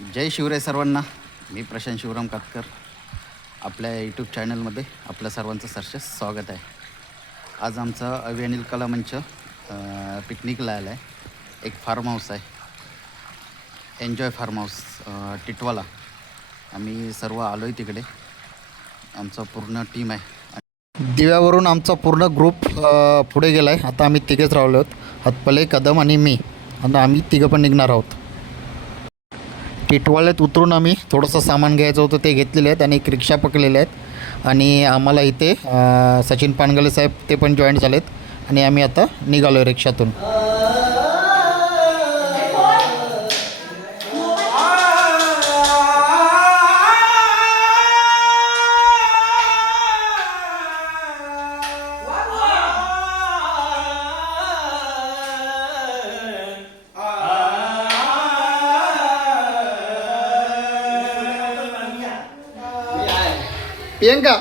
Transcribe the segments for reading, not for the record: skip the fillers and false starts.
जय शिवराय सर्वांना. मी प्रशांत शिवराम कातकर. आपल्या यूट्यूब चॅनलमध्ये आपल्या सर्वांचं सरसेस स्वागत आहे. आज आमचा अभिअनिल कला मंच पिकनिकला आला आहे. एक फार्म हाऊस आहे, एन्जॉय फार्म हाऊस टिटवाला. आम्ही सर्व आलो आहे तिकडे. आमचा पूर्ण टीम आहे. दिव्यावरून आमचा पूर्ण ग्रुप पुढे गेला आहे. आता आम्ही तिघेच राहिलो आहोत, हातपले, कदम आणि मी. आता आम्ही तिघं पण निघणार आहोत. टिटवाळ्यात उतरून आम्ही थोडंसं सामान घ्यायचं होतं ते घेतलेले आहेत आणि एक रिक्षा पकडलेले आहेत. आणि आम्हाला इथे सचिन पानगले साहेब ते पण जॉईन झालेत आणि आम्ही आता निघालो आहे रिक्षातून. प्रियंका,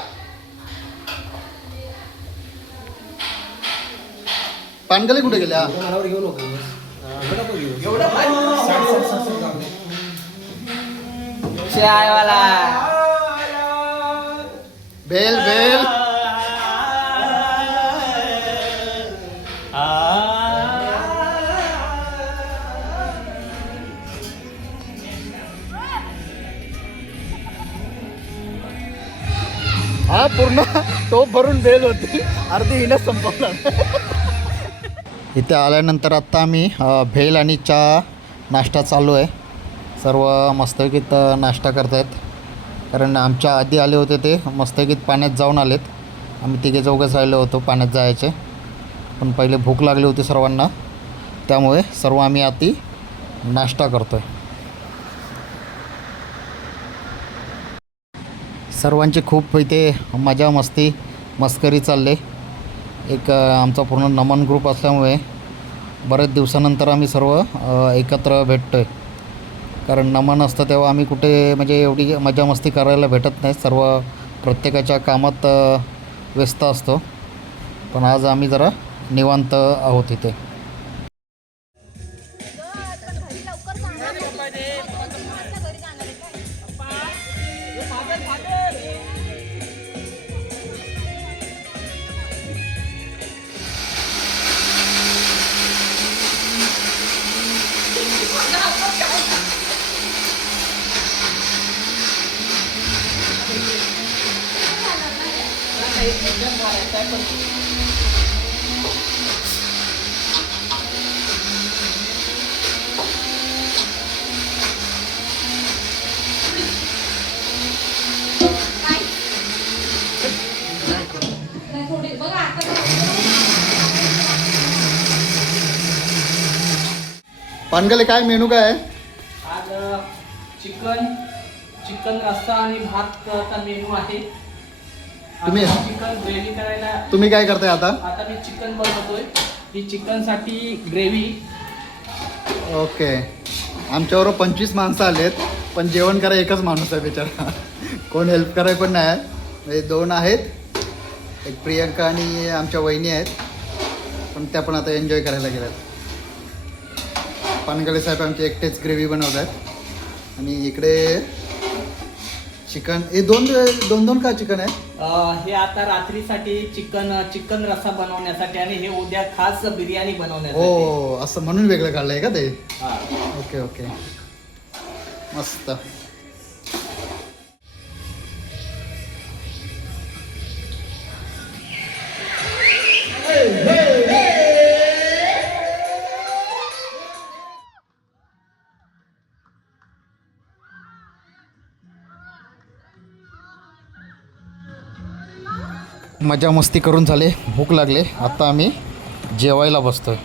पानगले कुठे गेल्या? बेल बेल हा पूर्ण टोप भरून बेल होती, अर्धी हिला संपवला. इथे आल्यानंतर आत्ता आम्ही भेल आणि चहा नाश्ता चालू आहे. सर्व मस्तकीत नाश्ता करत आहेत, कारण आमच्या आधी आले होते ते मस्तकीत पाण्यात जाऊन आलेत. आम्ही तिघे चौघेच राहिलो होतो पाण्यात जायचे, पण पहिले भूक लागली होती सर्वांना, त्यामुळे सर्व आम्ही आधी नाश्ता करतो आहे. सर्वांची खूप इथे मजा मस्ती मस्करी चालले. एक आमचा पूर्ण नमन ग्रुप असल्यामुळे बरेच दिवसानंतर आम्ही सर्व एकत्र भेटतो आहे. कारण नमन असतं तेव्हा आम्ही कुठे म्हणजे एवढी मजा मस्ती करायला भेटत नाही, सर्व प्रत्येकाच्या कामात व्यस्त असतो. पण आज आम्ही जरा निवांत आहोत इथे. पानगले काय मेनू काय आहे आज? चिकन रस्सा आणि भातचा मेनू आहे. तुम्ही चिकन ग्रेव्ही करायला. तुम्ही काय करताय आता? आता मी चिकन बनवतोय. ही चिकनसाठी ग्रेव्ही. ओके. आमच्याबरोबर 25 माणसं आलेत, पण जेवण करा एकच माणूस आहे बिचारा. कोण हेल्प कराय पण नाही आहे. म्हणजे 2 आहेत, एक प्रियंका आणि आमच्या वहिनी आहेत, पण त्या पण आता एन्जॉय करायला गेल्यात. पानगले साहेब आमचे एकटेच ग्रेव्ही बनवत आहेत आणि इकडे चिकन. हे दोन का चिकन आहे? हे आता रात्रीसाठी चिकन रस्सा बनवण्यासाठी आणि हे उद्या खास बिर्याणी बनवण्यासाठी. हो, असं म्हणून वेगळं काढलंय का ते? हा. ओके ओके, मस्त. मजा मस्ती करून झाले, भूक लागले. आता आम्ही जेवायला बसतो आहे.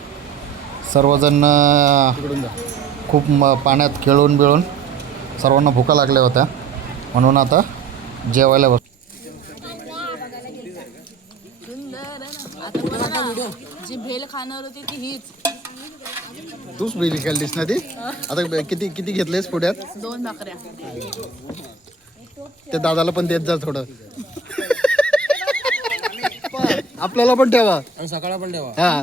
सर्वजण खूप पाण्यात खेळून बिळून सर्वांना भुका लागल्या होत्या, म्हणून आता जेवायला बसतो. जी भेल खाणार होती ती हीच. तूच बिल खाल्लीस ना ती? आता किती किती घेतलेस पुढ्यात? 2 भाकऱ्या. त्या दादाला पण देत जा थोडं. आपल्याला पण ठेवा आणि सकाळला पण ठेवा. हा.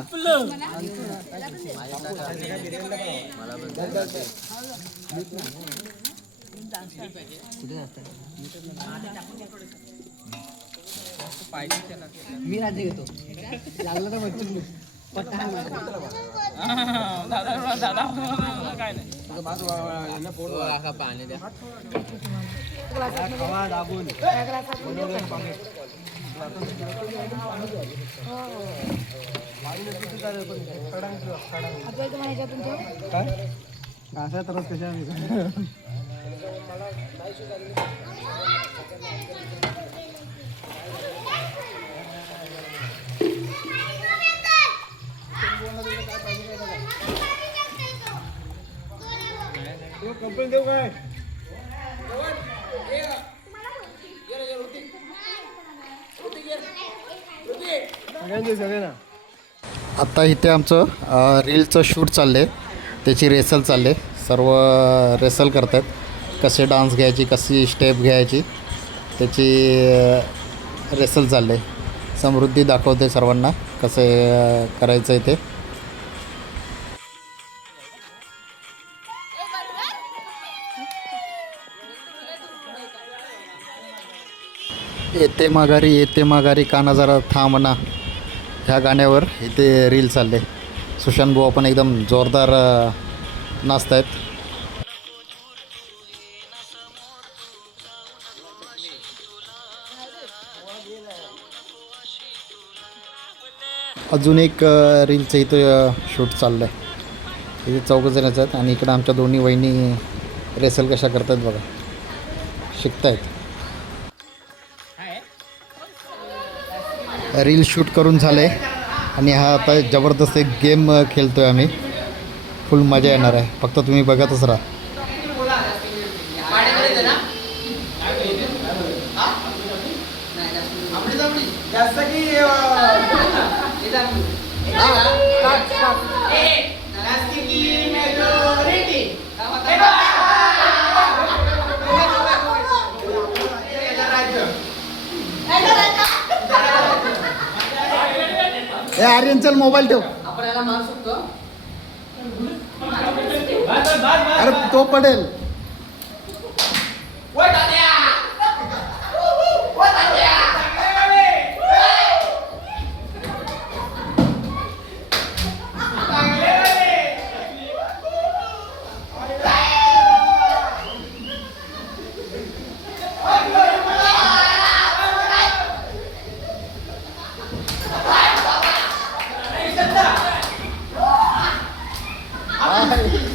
मी राज्य घेतो लागलं तर बच्चू पाणी द्या खवा दाबून काय तरच कशा कंप्लेंट देऊ काय आत्ता इथे आमचं रीलचं शूट चाललं आहे, त्याची रेसल चालले, सर्व रेसल करतात, कसे डान्स घ्यायची, कशी स्टेप घ्यायची, त्याची रेसल चालले. समृद्धी दाखवते सर्वांना कसं करायचं आहे ते. येते माघारी काना जरा थांबना, ह्या गाण्यावर इथे रील चालले. सुशांत भाऊ पण एकदम जोरदार नाचत आहेत. अजून एक रीलचं इथं शूट चाललं आहे. इथे 4 जणच आहेत आणि इकडं आमच्या दोन्ही वहिनी रेसल कशा करतात बघा, शिकतायत. रील शूट करून झालं आहे आणि हा आता जबरदस्त एक गेम खेळतो आहे आम्ही. फुल मजा येणार आहे, फक्त तुम्ही बघतच राहा. आर्यन चल मोबाईल ठेव. आपण याला मारू शकतो. अरे तो पडेल.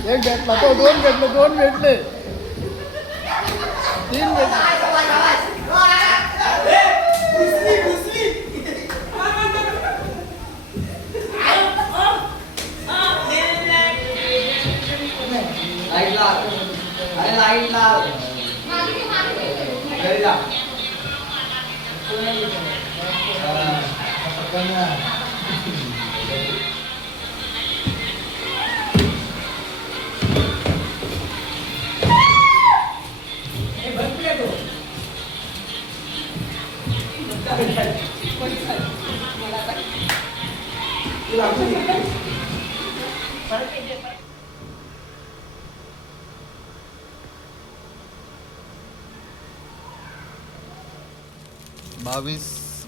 एक भेटला तो, 2 भेटले, 2 भेटले, 3 भेटले. लाईट लाव.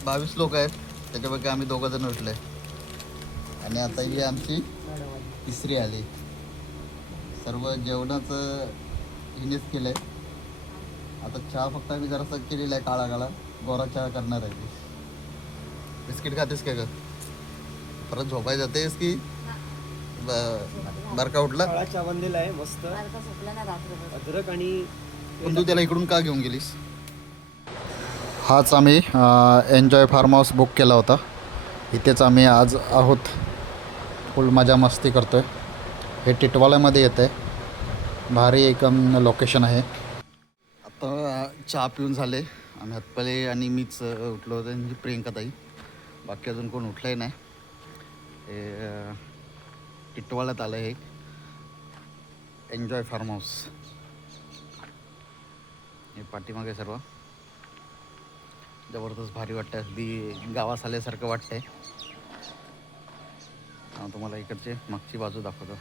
बावीस लोक आहेत, त्याच्यापैकी आम्ही 2 जण उठले आणि आता ही आमची तिसरी आली. सर्व जेवणाचं हिनेच केलं आहे. आता चहा फक्त आम्ही जरासा केलेला आहे, काळा गोरा चहा करणार आहे. बिस्किट खातेस काय ग? परत झोपाय जातेस की बारका उठला? काळा चहा बनलेला आहे मस्त, अद्रक आणि पण तू त्याला इकडून का घेऊन गेलीस? हाच आम्ही एन्जॉय फार्म हाऊस बुक केला होता. इथेच आम्ही आज आहोत, फुल मजा मस्ती करतो आहे. हे टिटवाल्यामध्ये येतं आहे, भारी एकदम लोकेशन आहे. आता चहा पिऊन झाले, आम्ही हातपाले आणि मीच उठलो होतो आणि प्रियंकाताई, बाकी अजून कोण उठलंही नाही. हे टिटवाळ्यात आलं आहे एन्जॉय फार्म हाऊस. हे पाठीमागे सर्व जबरदस्त भारी वाटतं, अगदी गावास आल्यासारखं वाटतंय. तुम्हाला इकडचे मागची बाजू दाखवतो.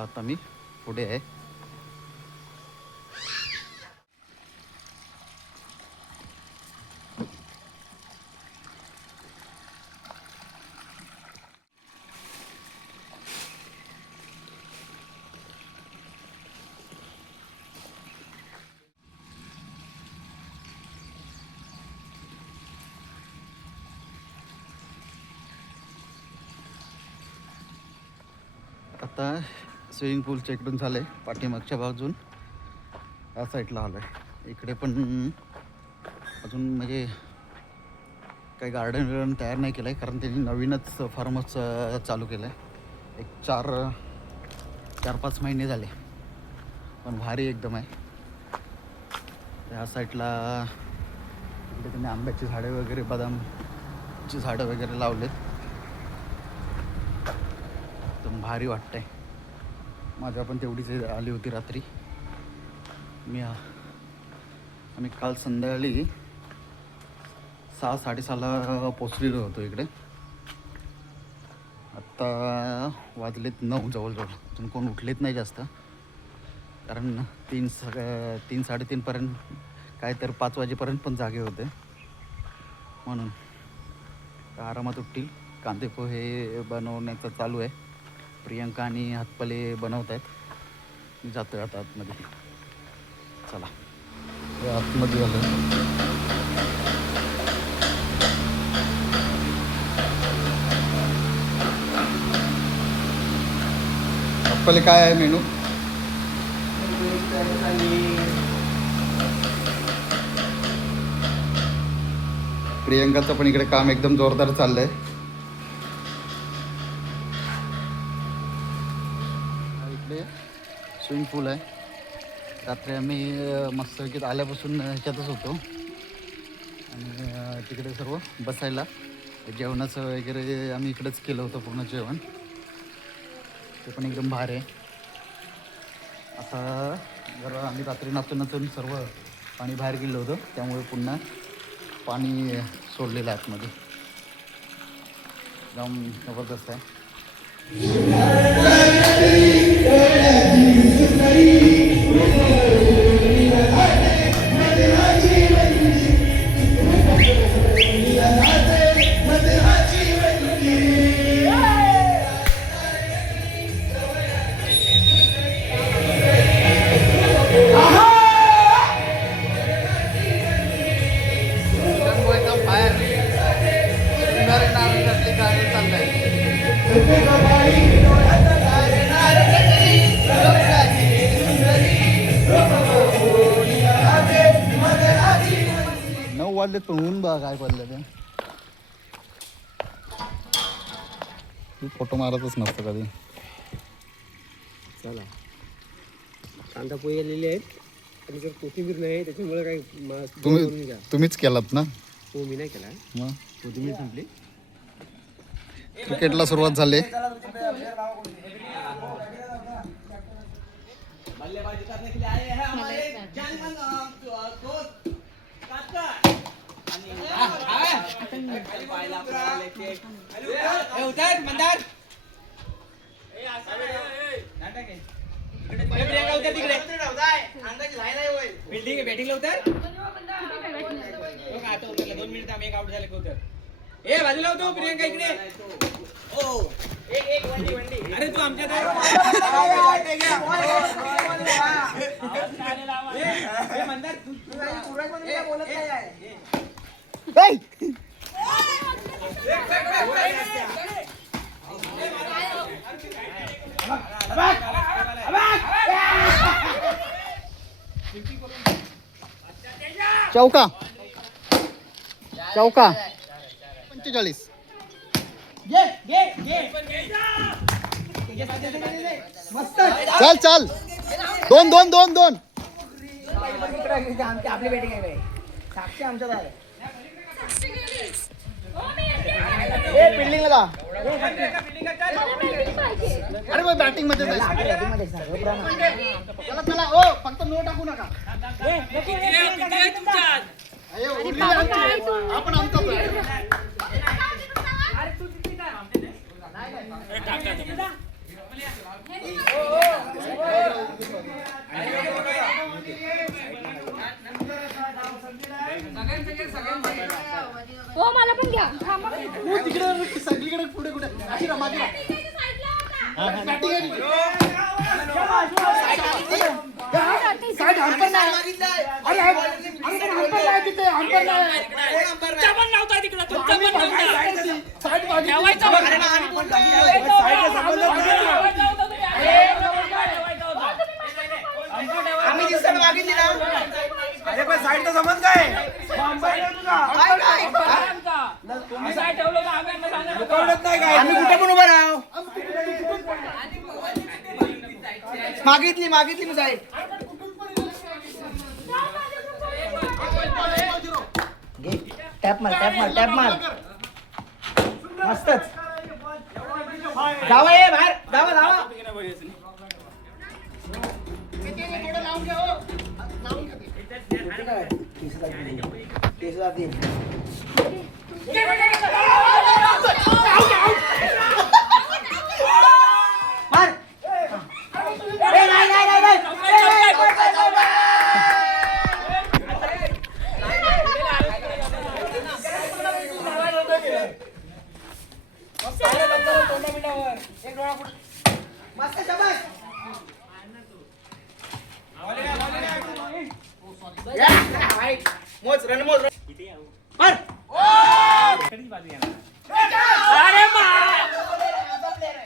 आता मी पुढे आहे. आता स्विमिंग पूलच्या इकडून झालं आहे, पाठीमागच्या बाजून या साईडला आलो आहे. इकडे पण अजून म्हणजे काही गार्डन विर्डन तयार नाही केलं आहे, कारण त्यांनी नवीनच फार्म हाऊस चालू केलं आहे. एक 4-5 महिने झाले, पण भारी एकदम आहे. त्या साईडला इकडे त्यांनी आंब्याची झाडे वगैरे, बदामची झाडं वगैरे लावलेत. एकदम भारी वाटतंय. माझ्या पण तेवढीच आली होती रात्री. आम्ही काल संध्याकाळी 6-6:30ला पोचलेलो होतो इकडे. आत्ता वाजलेत 9 जवळजवळ. अजून कोण उठलेत नाही जास्त, कारण 3-3:30पर्यंत काय तर 5 वाजेपर्यंत पण जागे होते, म्हणून आरामात उठतील. कांदे पोहे बनवण्याचं चालू आहे. प्रियंका आणि हातपले बनवत आहेत. मी जातो आहे आता आतमध्ये. चला आतमध्ये आलं. हातपले काय आहे मेनू? प्रियंकाचं पण इकडे काम एकदम जोरदार चाललंय. इकडे स्विमिंग पूल आहे. रात्री आम्ही मस्तपैकी आल्यापासून ह्याच्यातच होतो, आणि तिकडे सर्व बसायला जेवणाचं वगैरे आम्ही इकडेच केलं होतं पूर्ण जेवण. ते पण एकदम भारी आहे. आता जरा आम्ही रात्री नाचून सर्व पाणी बाहेर गेलं होतं, त्यामुळे पुन्हा पाणी सोडलेलं आहे आतमध्ये. एकदम जबरदस्त आहे. वाढलेत पण ऊन बघा काय पडलं ते. तू फोटो मारतच नसतं कधी. चला कांदा पोहे आलेले आहेत, आणि जर कोथिंबीर नाही त्याच्यामुळे काही तुम्हीच केलात ना? हो मी नाही केला. मग कोथिंबीर संपली. क्रिकेटला सुरुवात झाली. बल्लेबाजी करने के लिए आए हैं हमारे जानमन दोस्त काका. उतर मंदार. उतर तिकडे बिल्डिंग बॅटिंगला उतर. आता उतरला 2 मिनिट आम्ही एक आउट झाले. उतर ए बाजूला होतो प्रियंका इकडे. ओ एक वंडी. अरे तू आमच्या मंदार बोलत नाही. चौका 45. चल 2 आपली बॅटिंग आहे. साक्षी आमच्यात आहे. फिल्डिंग लगा. अरे मग बॅटिंग मध्ये चला ओ फक्त नो टाकू नका. आपण आमचा हो मला पण घ्या. तिकडे सगळीकडे पुढे कुठे अशी रमाजी आम्ही दिसत मागितली ना. अरे पण साईड तर समज काय आम्ही कुठे पण उभं राहू. मागितली मी साईड. टॅप मार मस्तच. धावा ये बाहेर धावा.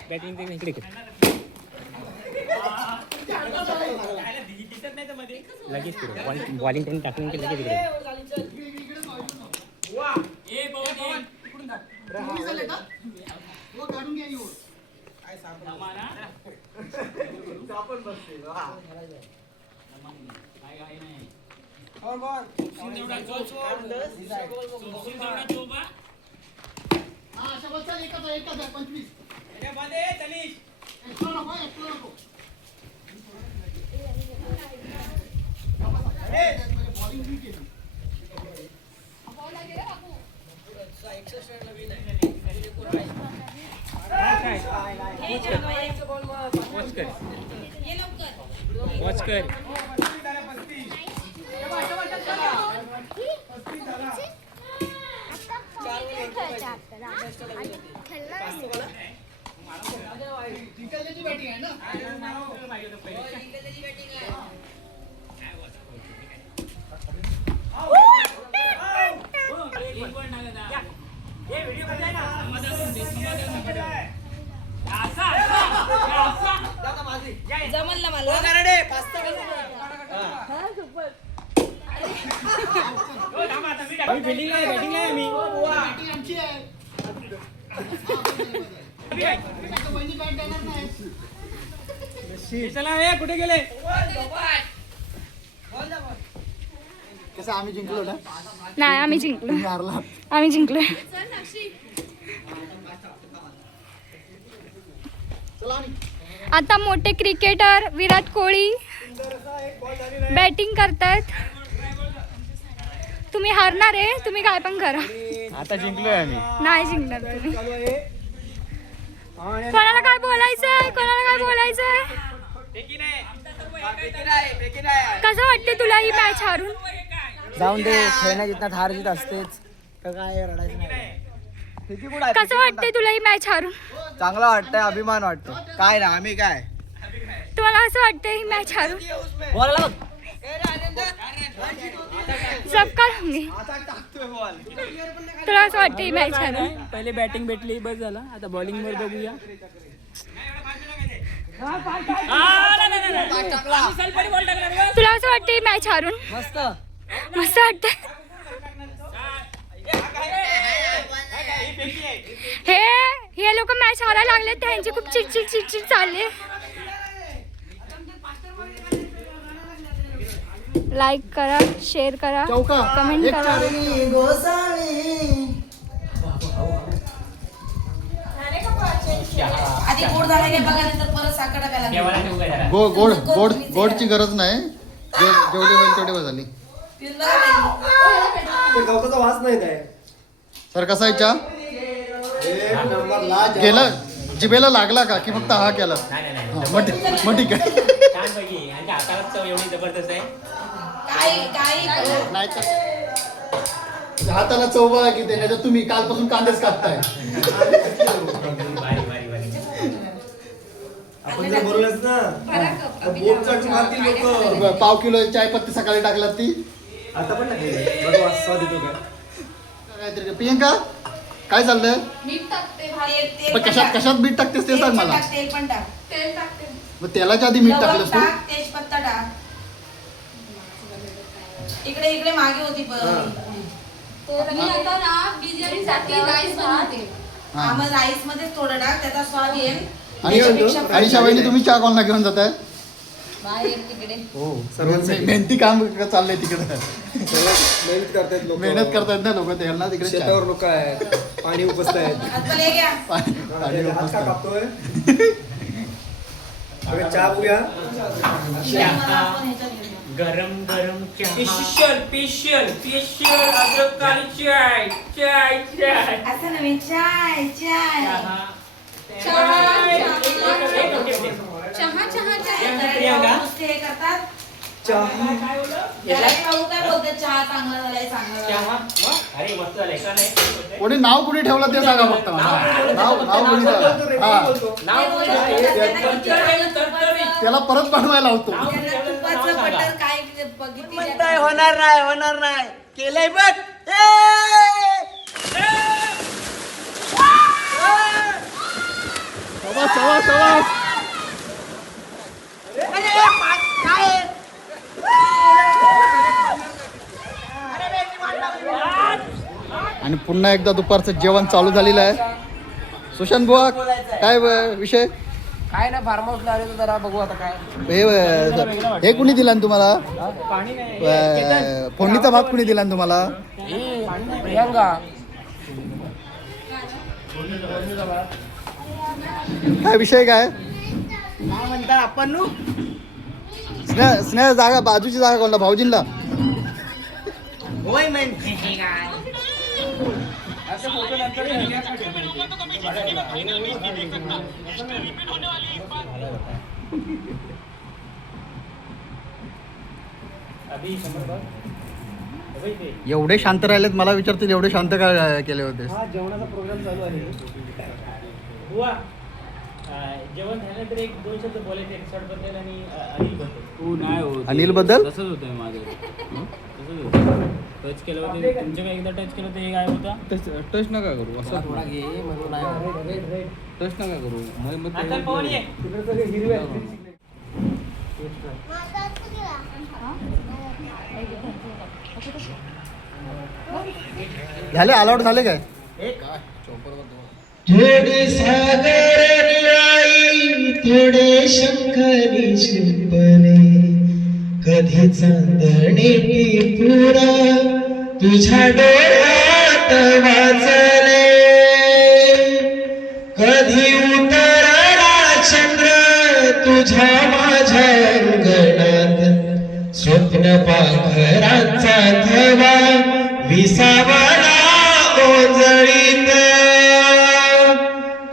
बॅटिंग ते इकडे लगेच बॉलिंग त्यांनी टाकून की लगेच इकडे वॉच कर. जमलं मला. बॅटिंग आहे आम्ही. चला कुठे गेले. कसं आम्ही जिंकलो ना. नाही आम्ही जिंकलो. तुम्ही हारला. आम्ही जिंकलो. आता मोठे क्रिकेटर विराट कोहली बॅटिंग करतायत. तुम्ही हारणार आहे. तुम्ही काय पण करा. आता जिंकलोय आम्ही. नाही जिंकणार तुम्ही. कोणाला काय बोलायचंय. कसं वाटतं तुला ही मॅच हारून. जाऊन दे. खेळण्या जितना हार जीत असतेच तर काय रडायचं नाही. कसं वाटतंय तुला ही मॅच हारून. चांगलं वाटतंय. अभिमान वाटतो. काय ना आम्ही काय तुम्हाला असं वाटतंय ही मॅच हारून. बोलायला सबका होंगे. तुला असं वाटतं ही मॅच हारून. पहिले बॅटिंग भेटली बस झाला. आता बॉलिंग वर बघूया. तुला असं वाटतं ही मॅच हारून. मस्त वाटतं. हे लोक मॅच हारायला लागले. त्यांची खूप चिडचिड चालली. लाईक करा, शेअर करा, कमेंट करा. गोडची गरज नाही. जेवढी होईल तेवढी झाली. गवताचा वास नाही काय. सर कसा आहे चहा. गेलं जिभेला लागला का की फक्त हा केला. मग ठीक आहे. नाही तर हाताला चव बघा की ते. नाही तर तुम्ही कालपासून कांदेच कापताय. आपण जर बोललोच ना बोट चाटून खातील लोक. पाव किलो चाय पत्ती सकाळी टाकलात ती. आता पण टाकली. बघा वास स्वाद येतो काय. काहीतरी प्रियंका काय चाललंय. मीठ टाकते. पण कशात बीट टाकतेस ते सांग मला. तेल पण टाक. तेल टाकते. मग तेलाच्या आधी मीठ लवंग टाकलंस तू? टाक, तेजपत्ता टाक. इकडे इकडे मागे होती हा. मग राईस मध्ये थोडं टाक, त्याचा स्वाद येईल. आणि आणि शाबाईने तुम्ही चहा कोणाला घेऊन जाताय? बाहेर तिकडे हो सर्वांसाठी. मेहनती काम चाललंय तिकडे. मेहनत करतायत लोक. मेहनत करतायत ना लोक, त्यांना तिकडे चहा. शेतावर लोक आहेत, पाणी उपसतायत. आता ले घ्या. पाणी हात का उपसतात. कापतोय? अरे चहा बघूया. मला आपण ह्याच्यात घेऊया. गरम गरम स्पेशल स्पेशल स्पेशल अद्रक काली चाय चाय चाय असं नवीन चाय चाय प्रियांका? नुसते हे करतात. चहा. याला भाऊ काय बोलतात, चहा चांगला झालाय चांगला झालाय. अरे मस्त झालंय का नाही कोणी नाव कोणी ठेवलं ते सांगा फक्त मला. नाव कोणी ठेवलं? हा. त्याला परत पाठवायला होतो. त्यांना तुपाचं बटर काय बघितली होणार नाही होणार नाही केलंय बघ चवा चवा. आणि पुन्हा एकदा दुपारचं जेवण चालू झालेलं आहे. सुशांत बुवा काय विषय? काय ना फार्म हाऊसला आले तर जरा बघू आता काय. हे कुणी दिला तुम्हाला? पाणी नाही. फोडणीचा भात कुणी दिला तुम्हाला? प्रियांका. काय विषय काय? काय म्हणतात आपण स्नेह स्नेह जागा बाजूची जागा कोणला? भाऊजींना. होय म्हणजे काय एवढे शांत राहिलेत, मला विचारतील एवढे शांत काय केले होते? हा जेवणाचा प्रोग्राम चालू आहे. बुवा जेवण झालं तर एक दोन शब्द बोलायचे रिसॉर्ट बद्दल आणि अनिल बद्दल. तू नाही होत. अनिल बद्दल? तसंच होतंय माझं. तसंच होतं. टच केलं होतं तुमच्या काय एकदा टच केलं तर हे काय होता? टच नका करू असं. थोडा घे म्हणून नाही. टच नका करू. मग आता पवन ये. तिकडे सगळे हिरवे आहेत. झाले अलाउड झाले काय? थोडे सागर निराई थोडे शंखरी शिंपले कधी चांदणे पुरा तुझ्या डोळ्यात वाचले कधी उतरला चंद्र तुझ्या माझ्या अंगणात स्वप्न पाखरांचा थवा विसावला ओंजळीत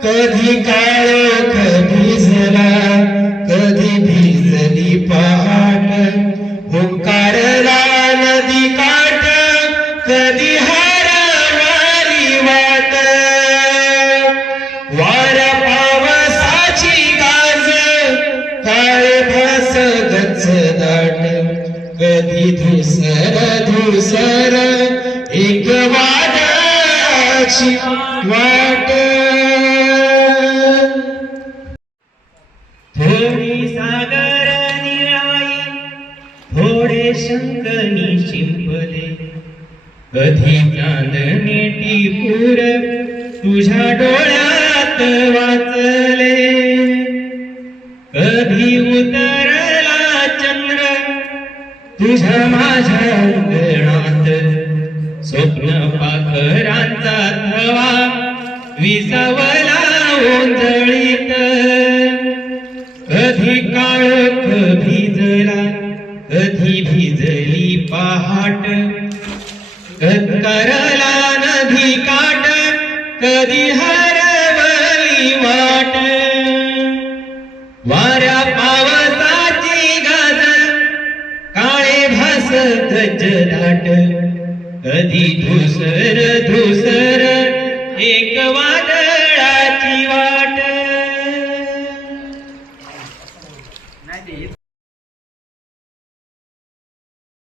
कधी काळ भिजला कधी भिजली पहाट ओंकारला नदी काठ कधी हरवली वाट वाऱ्या पावसाची गाज काळे भास गच्च दाट कधी धुसर धुसर एक वादळाची वाट थोडी सागर निराई थोडे शंकनी शिंपले कधी चांदणे टिपूर तुझ्या डोळ्यात वाचले कधी उतरला चंद्र तुझ्या माझ्या अंगणात स्वप्न पाखरांचा थवा विसावला ओंजळीत कधी काळोख भिजला कधी भिजली पहाट करला नदी काठ कधी हरवली वाट वाऱ्या पावसाची गाज काळे भास गज दाट कधी धुसर धुसर एक वादळाची वाट